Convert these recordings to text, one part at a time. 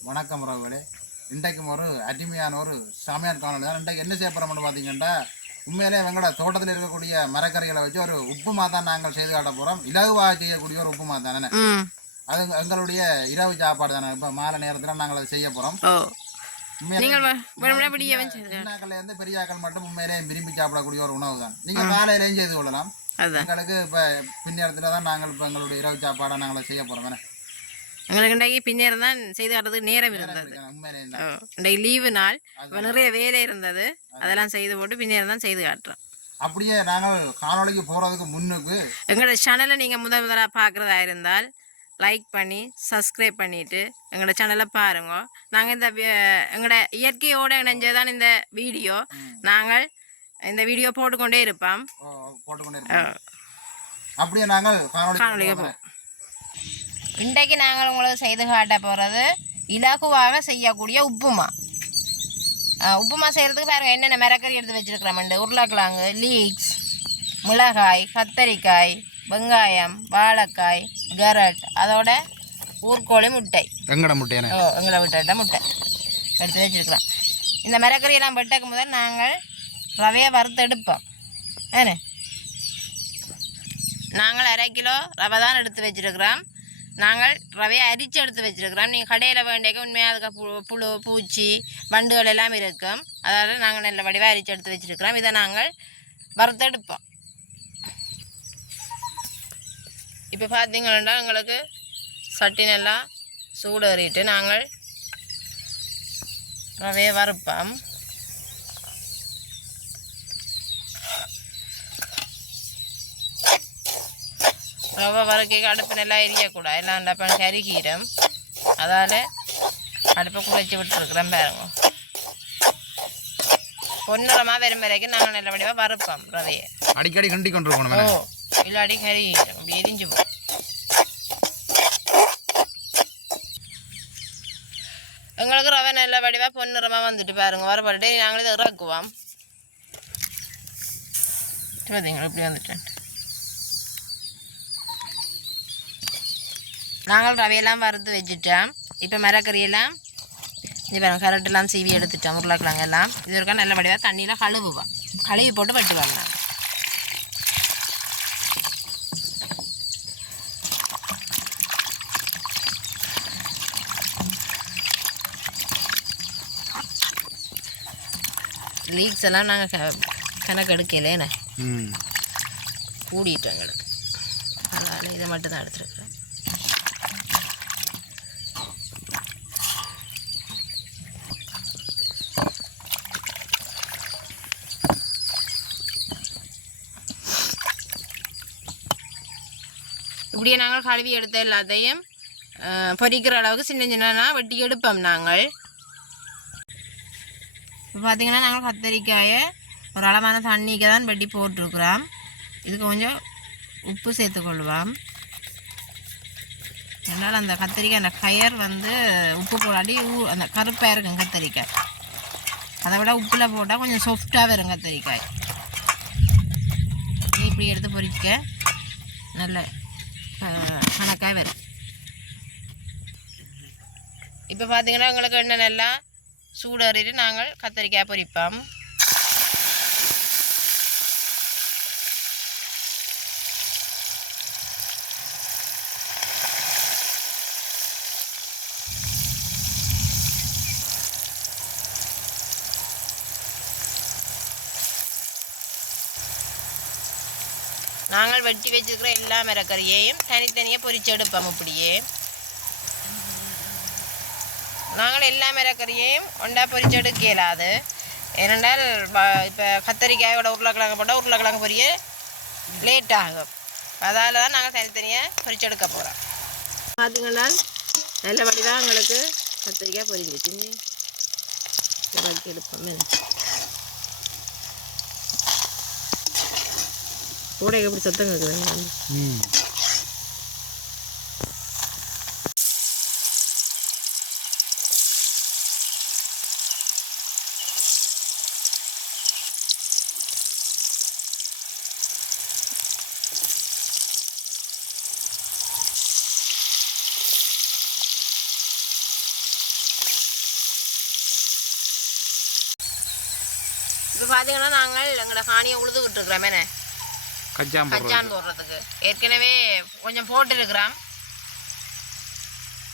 வணக்கம் உறவுகளே. இன்றைக்கும் ஒரு அருமையான ஒரு சமையல் காணொலி தான் இன்றைக்கு என்ன செய்ய போகிறோம்னு பார்த்தீங்கன்னா உண்மையிலே எங்களோட தோட்டத்தில் இருக்கக்கூடிய மரக்கறிகளை வச்சு ஒரு உப்புமா தான் நாங்கள் செய்து காட்ட போகிறோம் இலகுவாக செய்யக்கூடிய ஒரு உப்புமா தானே? அது எங்களுடைய இரவு சாப்பாடு தானே? இப்போ மாலை நேரத்தில் நாங்கள் அதை செய்ய போகிறோம் ஓ. நீங்கள் வ- வேணும்னா விடிய வச்சு சின்னாக்கள் இருந்து பெரியாக்கள் மட்டும் உண்மையிலே விரும்பி சாப்பிடக்கூடிய ஒரு உணவு தான் நீங்கள் காலையிலையும் செய்து கொள்ளலாம். எங்களுக்கு இப்போ பின்னேரத்தில் தான் நாங்கள் இப்போ எங்களுடைய இரவு சாப்பாடை நாங்கள் செய்ய போகிறோம் எங்களுக்கு இன்றைக்கு பின்னேரம் தான் செய்து காட்டுறதுக்கு நேரம் இருந்தது. இன்றைக்கு லீவு நாள். நிறைய வேலை இருந்தது. அதெல்லாம் செய்து போட்டு பின்னேரம் தான் செய்து காட்டுறோம். அப்படியே நாங்கள் காணொளிக்கு போகிறதுக்கு முன்னுக்கு எங்களோட சேனலை நீங்கள் முதல் முதலாக பார்க்குறதா இருந்தால் லைக் பண்ணி சப்ஸ்கிரைப் பண்ணிவிட்டு எங்களோட சேனலை பாருங்க. நாங்கள் இந்த எங்களோட இயற்கையோடு இணைஞ்சதான் இந்த வீடியோ. நாங்கள் இந்த வீடியோ போட்டுக்கொண்டே இருப்போம். போட்டுக்கொண்டே அப்படியே நாங்கள் காணொளி காணொளிக்கு போ இன்றைக்கு நாங்கள் உங்களுக்கு செய்து காட்ட போகிறது இலகுவாக செய்யக்கூடிய உப்புமா. உப்புமா செய்கிறதுக்கு பாருங்கள் என்னென்ன மிரக்கறி எடுத்து வச்சுருக்கிறோம்ண்டு உருளைக்கிழங்கு லீக்ஸ் மிளகாய் கத்தரிக்காய் வெங்காயம் வாழைக்காய் கேரட் அதோட ஊர்கோழி முட்டை. எங்கட முட்டையான? ஓ எங்களை விட்டுட்ட முட்டை எடுத்து வச்சுருக்கிறோம். இந்த மிரக்கறியெல்லாம் வெட்டக்கும் முதல் நாங்கள் ரவையை வறுத்தெடுப்போம். ஏன்னு நாங்கள் அரை கிலோ ரவை தான் எடுத்து வச்சிருக்கிறோம். நாங்கள் ரவையை அரிச்சு எடுத்து வச்சுருக்கிறோம். நீங்கள் கடையில் வேண்டிய உண்மையாக அதுக்கு பு புழு பூச்சி வண்டுகள் எல்லாம் இருக்கும். அதாவது நாங்கள் நல்ல வடிவாக அரிச்சு எடுத்து வச்சுருக்கிறோம். இதை நாங்கள் வறுத்தெடுப்போம். இப்போ பார்த்தீங்கன்னா எங்களுக்கு சட்டி நல்லா சூடேறிட்டு நாங்கள் ரவையை வறுப்போம். ரவை வறுக்க அடுப்பு நல்லா எரியக்கூடாது எல்லாம் டப்பா கருகிடும் அதால் அடுப்பை குறைச்சி விட்டுருக்குறோம் பாருங்க பொன்னிறமாக வரும் வரைக்கும் நாங்கள் நல்ல வடிவாக வறுப்போம் ரவையை அடிக்கடி கண்டி கொண்டு ஓ இல்லாட்டி கருகிடும் அப்படி எரிஞ்சு போகும் எங்களுக்கு ரவை நல்ல வடிவாக பொன்னிறமாக வந்துட்டு பாருங்க வரப்பட்டு நாங்களே இறக்குவோம் பார்த்தீங்களா இப்படி வந்துட்டேன் நாங்கள் ரவையெல்லாம் வறுத்து வச்சுட்டோம். இப்போ மரக்கறியெல்லாம் இது பாருங்க கரட்டெல்லாம் சீவி எடுத்துட்டோம் உருளைக்கிழங்கு எல்லாம் இது இருக்கா நல்ல வடிவாக தண்ணியில் கழுவுவோம். கழுவி போட்டு வெட்டு வரலாம் லீக்ஸ் எல்லாம் நாங்கள் கணக்கு எடுக்கலேண்ணே கூடிட்டோம் எங்களுக்கு. அதனால் இதை மட்டும் தான் எடுத்துருக்குறேன் இப்படியே நாங்கள் கழுவி எடுத்த எல்லாத்தையும் பொறிக்கிற அளவுக்கு சின்ன சின்னனா வெட்டி எடுப்போம் நாங்கள். இப்போ பார்த்தீங்கன்னா நாங்கள் கத்தரிக்காயை ஒரு அளவான தண்ணிக்கு தான் வெட்டி போட்டிருக்கிறோம். இதுக்கு கொஞ்சம் உப்பு சேர்த்துக்கொள்வோம் அதனால் அந்த கத்திரிக்காய் அந்த கயர் வந்து உப்பு போடாட்டி ஊ- அந்த கருப்பாக இருக்கும் கத்திரிக்காய். அதை விட உப்பில் போட்டால் கொஞ்சம் சாஃப்டாக வரும் கத்திரிக்காய். இப்படி எடுத்து பொறிக்க. நல்ல கணக்காக வரும் இப்போ பார்த்தீங்கன்னா உங்களுக்கு என்னென்னலாம் நல்லா சூடறிட்டு நாங்கள் கத்தரிக்காய் பொரிப்போம் நாங்கள் வெட்டி வச்சிருக்கிற எல்லா மிரக்கறியையும் தனித்தனியாக பொரிச்செடுப்போம் இப்படியே நாங்கள் எல்லா மிரக்கறியையும் ஒன்றா பொரிச்செடுக்க இயலாது ஏனென்றால் இப்போ கத்தரிக்காயோட உருளைக்கிழங்கு போட்டால் உருளைக்கிழங்கு பொரிய லேட் ஆகும். அதால் தான் நாங்கள் தனித்தனியாக எடுக்க போகிறோம் பார்த்தீங்கன்னா நல்லபடி தான் எங்களுக்கு கத்திரிக்காய் பொரிஞ்சிட்டு எடுப்போம் கூட எப்படி சத்தம் கேட்குதுங்க இப்போ பார்த்தீங்கன்னா நாங்கள் எங்களோட காணியை உழுது விட்டுருக்குறோமேனே போடுறது கச்சான் போடுறதுக்கு ஏற்கனவே கொஞ்சம் போட்டுருக்குறோம்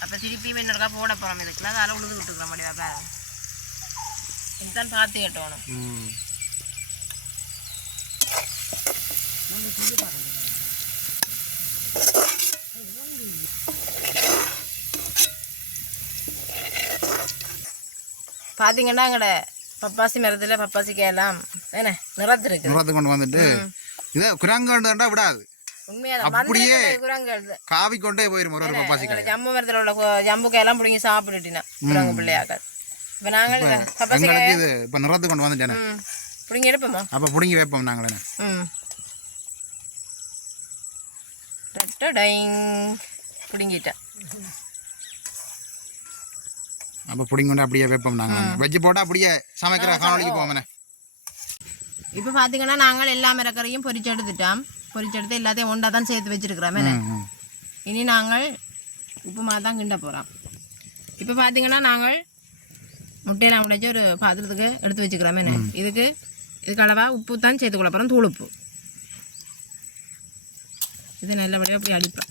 அப்போ திருப்பி இன்னொருக்கா போட போகிறோம் இதுக்குலாம் அதெல்லாம் உழுது விட்டுருக்குறோம் முடிவா பாரு இதுதான் பார்த்து கட்டணும். பார்த்தீங்கன்னா எங்களோட பப்பாசி மரத்தில் பப்பாசி கேலாம் என்ன நிறத்திருக்கு. நிறத்து கொண்டு வந்துட்டு இதை குரங்காண்டா விடாது. அப்படியே காவி கொண்டே போயிரும் ஒரு ஒரு பப்பாசி எங்களை ஜம்பு மரத்தில் உள்ள கு- ஜம்பு கேலாம் பிடிங்கி சாப்பிட்டுட்டினா குரங்கு பிள்ளையாக்கள். இப்போ நாங்கள் எங்களுக்கு இது இப்போ நிறத்து கொண்டு வந்துட்டேனே. பிடிங்கி எடுப்போமா? அப்போ பிடுங்கி வைப்போம் நாங்களே. ம். டடைங் பிடுங்கிட்டேன். அப்போ பிடிங்கி கொண்டு அப்படியே வைப்போம் நாங்கள் வெஜ்ஜு போட்டால் அப்படியே சமைக்கிற காணொலிக்கு போவோமே இப்போ பார்த்தீங்கன்னா நாங்கள் எல்லா மிரக்கரையும் பொரிச்செடுத்துட்டோம் பொரிச்செடுத்து எல்லாத்தையும் ஒன்றா தான் சேர்த்து வச்சிருக்கிறோம். இனி நாங்கள் உப்புமா தான் கிண்ட போகிறோம் இப்போ பார்த்தீங்கன்னா நாங்கள் முட்டையெல்லாம் உடைச்சி ஒரு பாத்திரத்துக்கு எடுத்து வச்சுக்கிறோம். என்ன? இதுக்கு இதுக்கு அளவா உப்பு தான் சேர்த்துக்கொள்ள போகிறோம் தூள் உப்பு இது நல்லபடியாக அப்படி அடிப்பேன்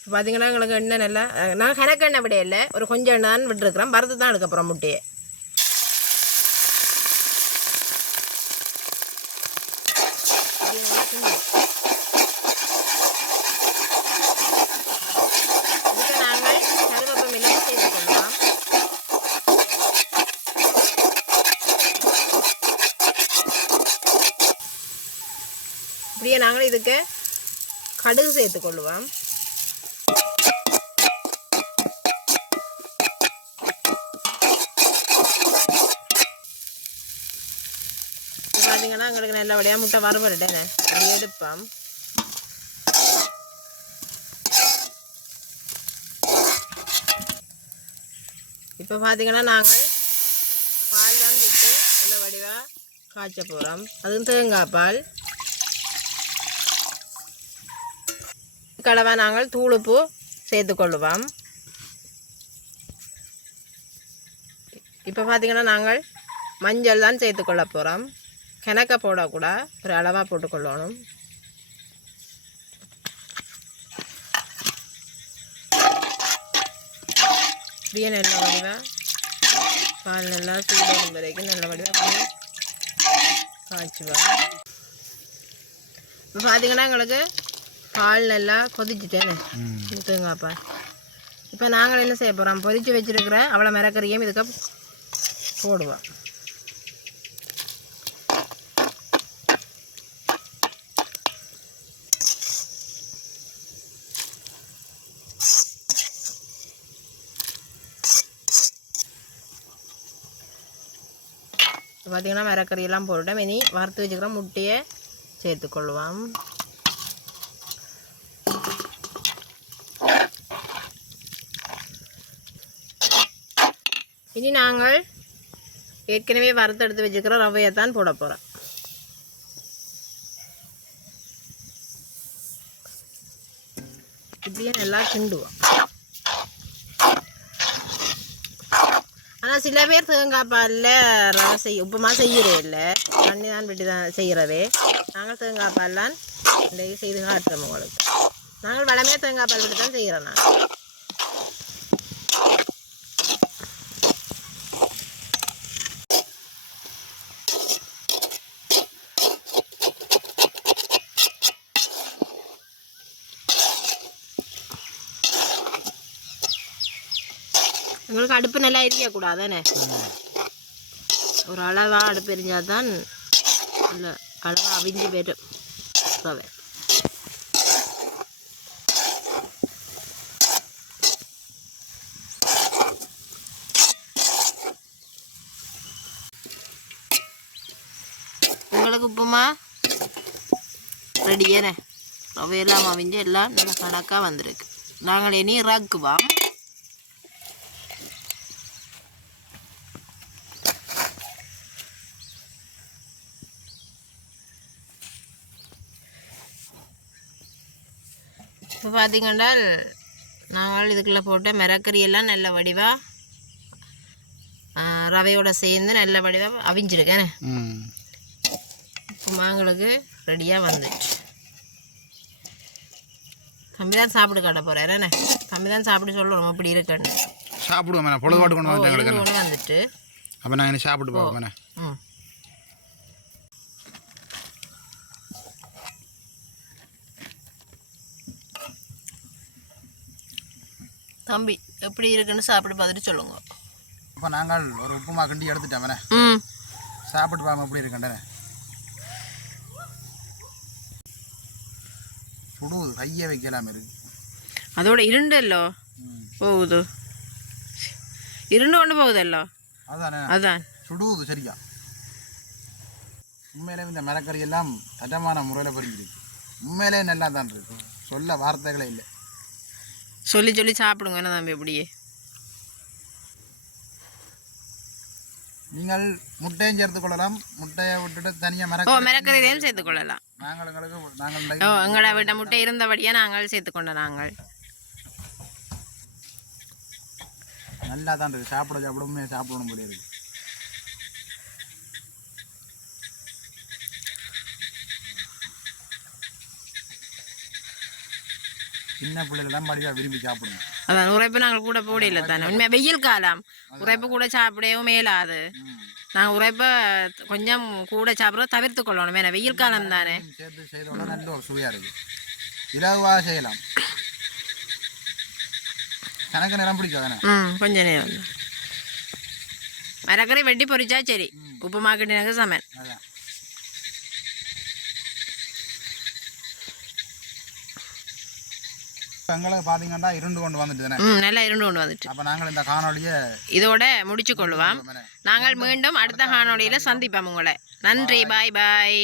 இப்போ பார்த்தீங்கன்னா எங்களுக்கு எண்ணெய் நல்லா நான் கணக்கு எண்ணெய் விட இல்லை. ஒரு கொஞ்சம் எண்ணெய் தான் விட்டுருக்குறேன் வறுத்து தான் எடுக்க போகிறோம் முட்டையை இதுக்கு இப்படியே நாங்கள் இதுக்கு கடுகு சேர்த்துக்கொள்ளுவோம் பார்த்தீங்கன்னா எங்களுக்கு நல்லபடியாக முட்டை வறுபடுட்டேனே அது எடுப்போம். இப்போ பார்த்தீங்கன்னா நாங்கள் பால் தான் விட்டு நல்ல வடிவாக காய்ச்ச போகிறோம் அதுவும் தேங்காய் பால். கடவை நாங்கள் தூளுப்பு சேர்த்து கொள்ளுவோம். இப்போ பார்த்தீங்கன்னா நாங்கள் மஞ்சள் தான் சேர்த்து கொள்ள போகிறோம் கிணக்க போடக்கூடாது ஒரு அளவாக போட்டுக்கொள்ளணும். இப்படியே நல்ல வடிவாக பால் நல்லா சூடாகும் வரைக்கும் நல்ல வடிவாக காய்ச்சுவேன் இப்போ பார்த்தீங்கன்னா எங்களுக்கு பால் நல்லா கொதிச்சுட்டேன்னு தேங்காய் பால் இப்போ நாங்கள் என்ன செய்ய போகிறோம் பொரிச்சு வச்சிருக்கிற அவ்வளோ மிரக்கறியும் இதுக்கு போடுவோம். இப்போ பார்த்தீங்கன்னா மரக்கறியெல்லாம் போட்டுட்டோம் இனி வறுத்து வச்சுக்கிற முட்டையை சேர்த்துக்கொள்வோம். இனி நாங்கள் ஏற்கனவே வறுத்தெடுத்து வச்சுக்கிற ரவையை தான் போட போகிறோம் இப்படியே நல்லா கிண்டுவோம். ஆனால் சில பேர் தேங்காய் பாலில் ரவை செய் உப்புமா செய்கிறே இல்லை. தண்ணி தான் விட்டு தான் செய்கிறதே நாங்கள் தேங்காய் பால்லாம் இன்றைக்கு செய்து காட்டுறோம் உங்களுக்கு. நாங்கள் வளமே தேங்காய் பால் விட்டு தான் செய்கிறோம் நான் உங்களுக்கு அடுப்பு நல்லா எரியக்கூடாது தானே ஒரு அளவாக அடுப்பு எரிஞ்சால் தான் இல்லை அளவாக அவிஞ்சு போயிடும் ரவை உங்களுக்கு உப்புமா? ரெடியானே ரவையெல்லாம் அவிஞ்சு எல்லாம் நல்லா கணக்காக வந்திருக்கு. நாங்கள் இனி ரக்குவா. இப்போ பார்த்தீங்கன்னா நாங்கள் இதுக்குள்ளே போட்ட மிரக்கறி எல்லாம் நல்ல வடிவாக ரவையோட சேர்ந்து நல்ல வடிவாக அவிஞ்சிருக்கேன். இப்போ மாங்களுக்கு ரெடியாக வந்துச்சு. தம்பி தான் சாப்பிட்டு காட்ட போகிறாரு என்ன தம்பி தான் சாப்பிட்டு சொல்லுவோம் இப்படி இருக்குன்னு. சாப்பிடுவோம் மேடம் பொழுதுபாட்டு கொண்டு வந்துட்டு. அப்போ நாங்கள் இனி சாப்பிட்டு போவோம் மேடம் ம். தம்பி எப்படி இருக்குன்னு சாப்பிட்டு பார்த்துட்டு சொல்லுங்க. இப்போ நாங்கள் ஒரு உப்புமா கண்டி எடுத்துட்டேன் அவனை. ம். சாப்பிட்டு பாம எப்படி இருக்கண்டே சுடுவது கையை வைக்கலாம் இருக்கு. அதோட இருண்டல்லோ போகுது? இருண்டு கொண்டு போகுதல்லோ அதானே. அதான். കൊണ്ട് சரியா? உண்மையிலே இந்த மரக்கறி எல்லாம் தட்டமான മരക്കറിയെല്ലാം തറ്റമാണ് മുറയിലെ நல்லா தான் നല്ലാതാണ് சொல்ல வார்த்தைகளே இல்லை. சொல்லி சொல்லி சாப்பிடுங்க என்ன தம்பி அப்படியே? நீங்கள் முட்டையும் சேர்த்து கொள்ளலாம். முட்டையை விட்டுட்டு தனியாக ஓ மரக்கறி மிரக்கறிதையும் சேர்த்துக்கொள்ளலாம் நாங்கள் எங்களுக்கு நாங்கள் ஓ எங்களை விட்ட முட்டை இருந்தபடியாக நாங்கள் சேர்த்துக்கொண்டோம் நாங்கள். நல்லா தான் இருக்கு சாப்பிட சாப்பிட உண்மையாக சாப்பிடணும் போல இருக்கு சின்ன பிள்ளைகளெல்லாம் படியாக விரும்பி சாப்பிடுங்க அதான் உரைப்பு நாங்கள் கூட போடல தானே. உண்மையாக வெயில் காலம். உரைப்பு கூட சாப்பிடவும் மேலாது. நாங்கள் உரைப்பை கொஞ்சம் கூட சாப்பிட்றோம் தவிர்த்து கொள்ளணும். ஏன்னா வெயில் காலம் தானே. சேர்த்து செய்தோட நல்ல ஒரு சுவையாக இருக்கு. இலகுவாக செய்யலாம். கணக்கு நேரம் பிடிக்காதானே ம் கொஞ்ச நேரம். மரக்கறி வெட்டி பொரிச்சா சரி. உப்பு மாக்கிட்டு சமையல் அதான். எங்களுக்கு பார்த்தீங்கன்னா இருண்டு கொண்டு வந்துட்டு ம் நல்லா இருண்டு கொண்டு வந்துட்டு. அப்போ நாங்கள் இந்த காணொலியை இதோட முடிச்சு கொள்ளுவோம் நாங்கள் மீண்டும் அடுத்த காணொளியில் சந்திப்போம் உங்களை. நன்றி பாய் பாய்